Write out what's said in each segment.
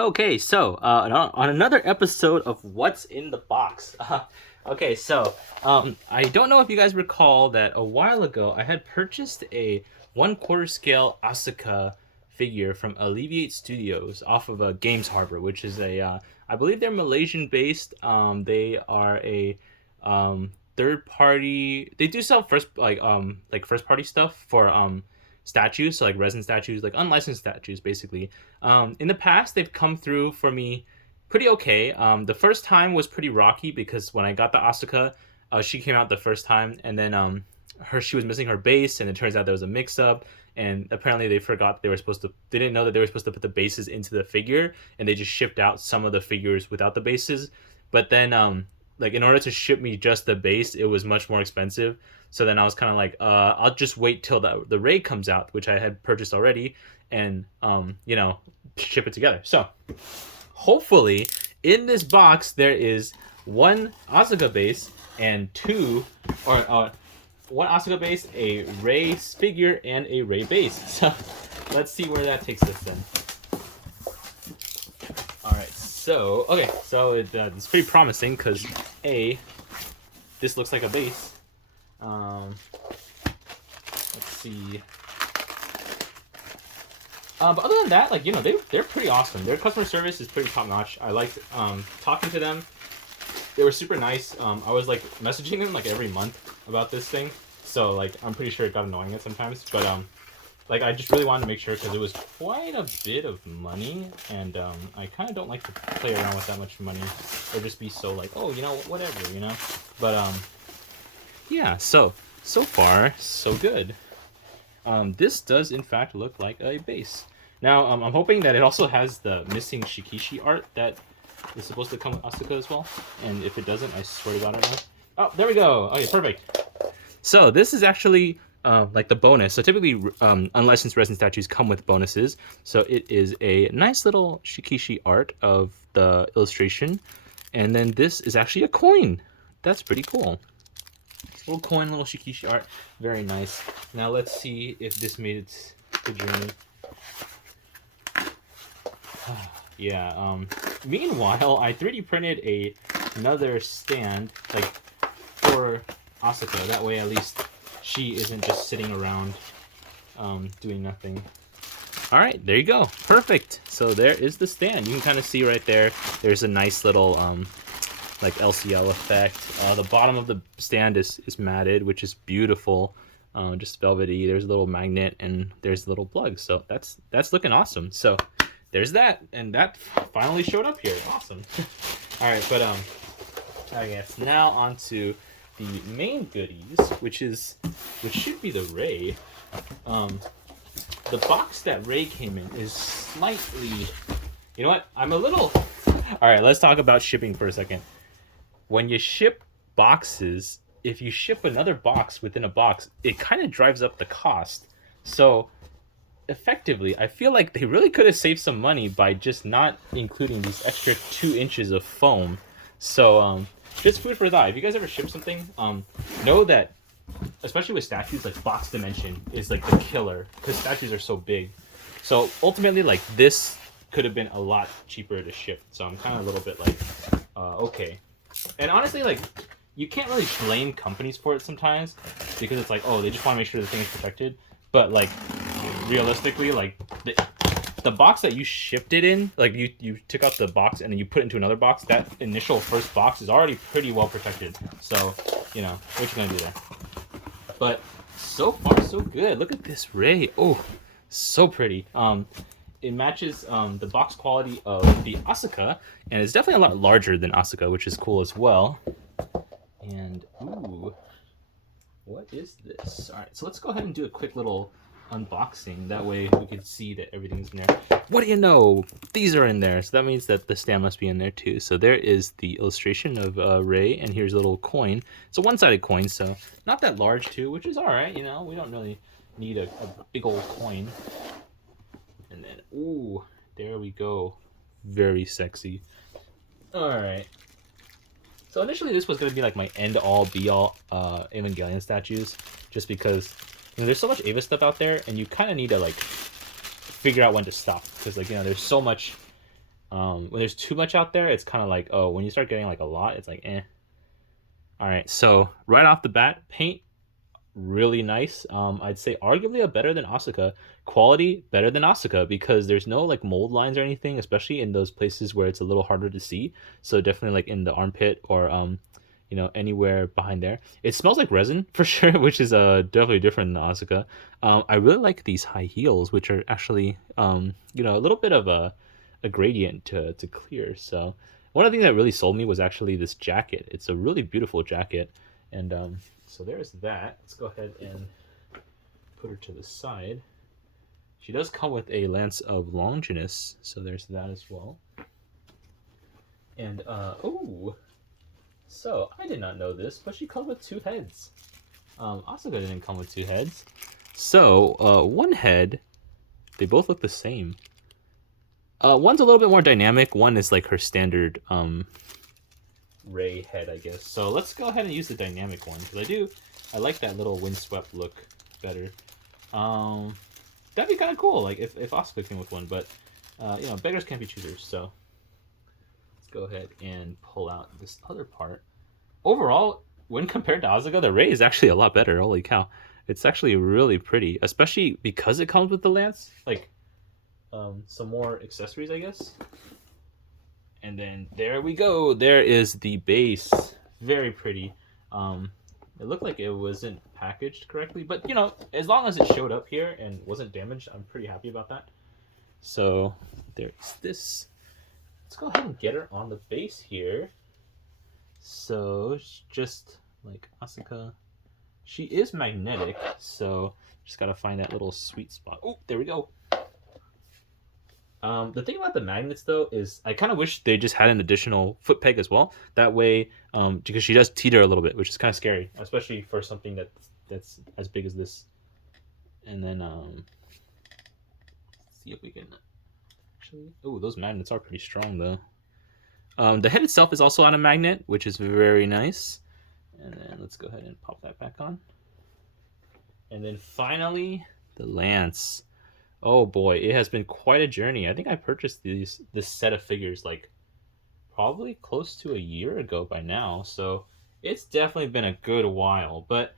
Okay, so on another episode of What's in the Box. Okay, so I don't know if you guys recall that a while ago I had purchased a 1/4 scale Asuka figure from Alleviate Studios off of a Games Harbor, which is I believe they're Malaysian based. They are a third party. They do sell like first party stuff for statues, so like resin statues, like unlicensed statues, basically. In the past, they've come through for me pretty okay. The first time was pretty rocky because when I got the Asuka, she came out the first time, and then she was missing her base, and it turns out there was a mix-up, and apparently they didn't know that they were supposed to put the bases into the figure, and they just shipped out some of the figures without the bases. But then like in order to ship me just the base, it was much more expensive. So then I was kind of like, I'll just wait till the Rei comes out, which I had purchased already, and ship it together. So hopefully in this box there is one Asuka base and one Asuka base, a Rei figure, and a Rei base. So let's see where that takes us then. All right. So it's pretty promising because this looks like a base. Let's see. But other than that, they're pretty awesome. Their customer service is pretty top notch. I liked talking to them. They were super nice. I was like messaging them like every month about this thing, so like I'm pretty sure it got annoying at sometimes. But I just really wanted to make sure because it was quite a bit of money, and I kind of don't like to play around with that much money or just be so like, oh, whatever. But yeah. So far so good. This does in fact look like a base. Now, I'm hoping that it also has the missing Shikishi art that is supposed to come with Asuka as well. And if it doesn't, I swear to God, I don't know. Oh, there we go. Okay, perfect. So this is actually like the bonus. So typically, unlicensed resin statues come with bonuses. So it is a nice little Shikishi art of the illustration. And then this is actually a coin. That's pretty cool. Little coin, little Shikishi art. Very nice. Now let's see if this made the journey. Yeah. Meanwhile, I 3D printed another stand, like, for Asuka. That way, at least, she isn't just sitting around doing nothing. All right, there you go. Perfect. So there is the stand. You can kind of see right there. There's a nice little like LCL effect. The bottom of the stand is matted, which is beautiful. Just velvety. There's a little magnet and there's a little plug. So that's looking awesome. So there's that, and that finally showed up here. Awesome. All right, but I guess now on to the main goodies, which should be the Rei. The box that Rei came in is slightly. You know what? I'm a little. All right, let's talk about shipping for a second. When you ship boxes, if you ship another box within a box, it kind of drives up the cost. So effectively, I feel like they really could have saved some money by just not including these extra 2 inches of foam. So just food for thought. If you guys ever ship something, know that, especially with statues, like box dimension is like the killer because statues are so big. So ultimately, like this could have been a lot cheaper to ship. So I'm kind of a little bit like, okay. And honestly, like, you can't really blame companies for it sometimes because it's like, oh, they just want to make sure the thing is protected. But like, realistically, like the box that you shipped it in, like you took out the box and then you put it into another box. That initial first box is already pretty well protected. So what you gonna do there? But so far so good. Look at this Rei. Oh, so pretty. It matches the box quality of the Asuka, and it's definitely a lot larger than Asuka, which is cool as well. And ooh, what is this? All right, so let's go ahead and do a quick little unboxing. That way we can see that everything's in there. What do you know? These are in there, so that means that the stand must be in there too. So there is the illustration of Rei, and here's a little coin. It's a one-sided coin, so not that large too, which is all right. We don't really need a big old coin. And then, ooh, there we go. Very sexy. Alright. So initially this was going to be like my end-all, be-all Evangelion statues. Just because, there's so much Eva stuff out there, and you kind of need to, like, figure out when to stop. Because, like, there's so much When there's too much out there, it's kind of like, oh, when you start getting like a lot, it's like, eh. All right, so right off the bat, paint really nice. I'd say arguably a better than Asuka. Quality better than Asuka because there's no like mold lines or anything, especially in those places where it's a little harder to see. So definitely like in the armpit or anywhere behind there. It smells like resin for sure, which is definitely different than Asuka. I really like these high heels, which are actually a little bit of a gradient to clear. So one of the things that really sold me was actually this jacket. It's a really beautiful jacket, and so there's that. Let's go ahead and put her to the side. She does come with a lance of longinus, so there's that as well. And so I did not know this, but she comes with 2 heads. Asuka didn't come with 2 heads. So one head, they both look the same. One's a little bit more dynamic. One is like her standard Rei head, I guess. So let's go ahead and use the dynamic one because I like that little windswept look better. That'd be kind of cool, like if Asuka came with one, but beggars can't be choosers. So let's go ahead and pull out this other part. Overall, when compared to Asuka, the Rei is actually a lot better. Holy cow, it's actually really pretty, especially because it comes with the lance. Like some more accessories, I guess. And then there we go. There is the base. Very pretty. It looked like it wasn't packaged correctly, but as long as it showed up here and wasn't damaged, I'm pretty happy about that. So there's this. Let's go ahead and get her on the base here. So just like Asuka, she is magnetic, so just gotta find that little sweet spot. Oh, there we go. The thing about the magnets, though, is I kind of wish they just had an additional foot peg as well. That way, because she does teeter a little bit, which is kind of scary, especially for something that's as big as this. And then, see if we can actually... Oh, those magnets are pretty strong, though. The head itself is also on a magnet, which is very nice. And then let's go ahead and pop that back on. And then finally, the lance. Oh boy, it has been quite a journey. I think I purchased this set of figures like probably close to a year ago by now. So it's definitely been a good while, but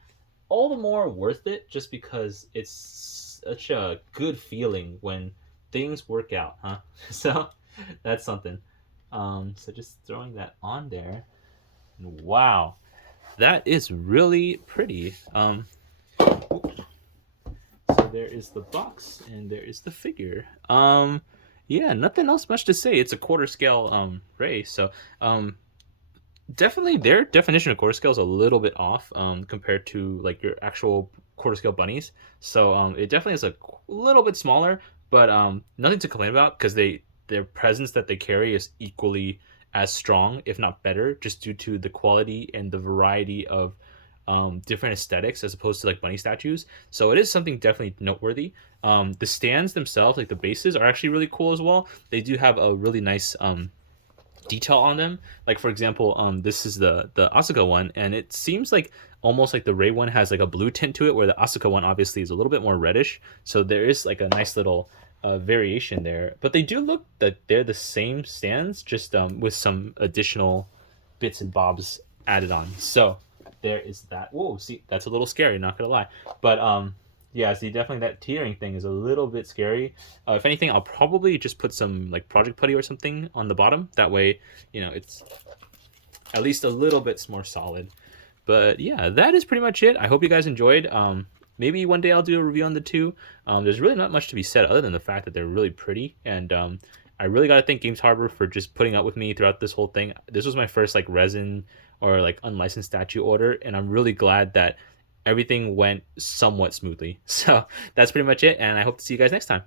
all the more worth it just because it's such a good feeling when things work out, huh? So that's something. So just throwing that on there. Wow, that is really pretty. So there is the box and there is the figure. Yeah, nothing else much to say. It's a quarter scale Rei, so definitely their definition of quarter scale is a little bit off compared to like your actual quarter scale bunnies. So it definitely is a little bit smaller, but nothing to complain about because their presence that they carry is equally as strong, if not better, just due to the quality and the variety of different aesthetics as opposed to like bunny statues. So it is something definitely noteworthy. The stands themselves, like the bases, are actually really cool as well. They do have a really nice detail on them. Like for example, this is the Asuka one, and it seems like almost like the Rei one has like a blue tint to it, where the Asuka one obviously is a little bit more reddish. So there is like a nice little variation there. But they do look that they're the same stands, just with some additional bits and bobs added on. So there is that. Whoa, see, that's a little scary, not gonna lie. But yeah, see, definitely that teetering thing is a little bit scary. If anything, I'll probably just put some like project putty or something on the bottom. That way, it's at least a little bit more solid. But yeah, that is pretty much it. I hope you guys enjoyed. Maybe one day I'll do a review on the two. There's really not much to be said other than the fact that they're really pretty. And I really got to thank Games Harbor for just putting up with me throughout this whole thing. This was my first like resin or like unlicensed statue order, and I'm really glad that everything went somewhat smoothly. So that's pretty much it, and I hope to see you guys next time.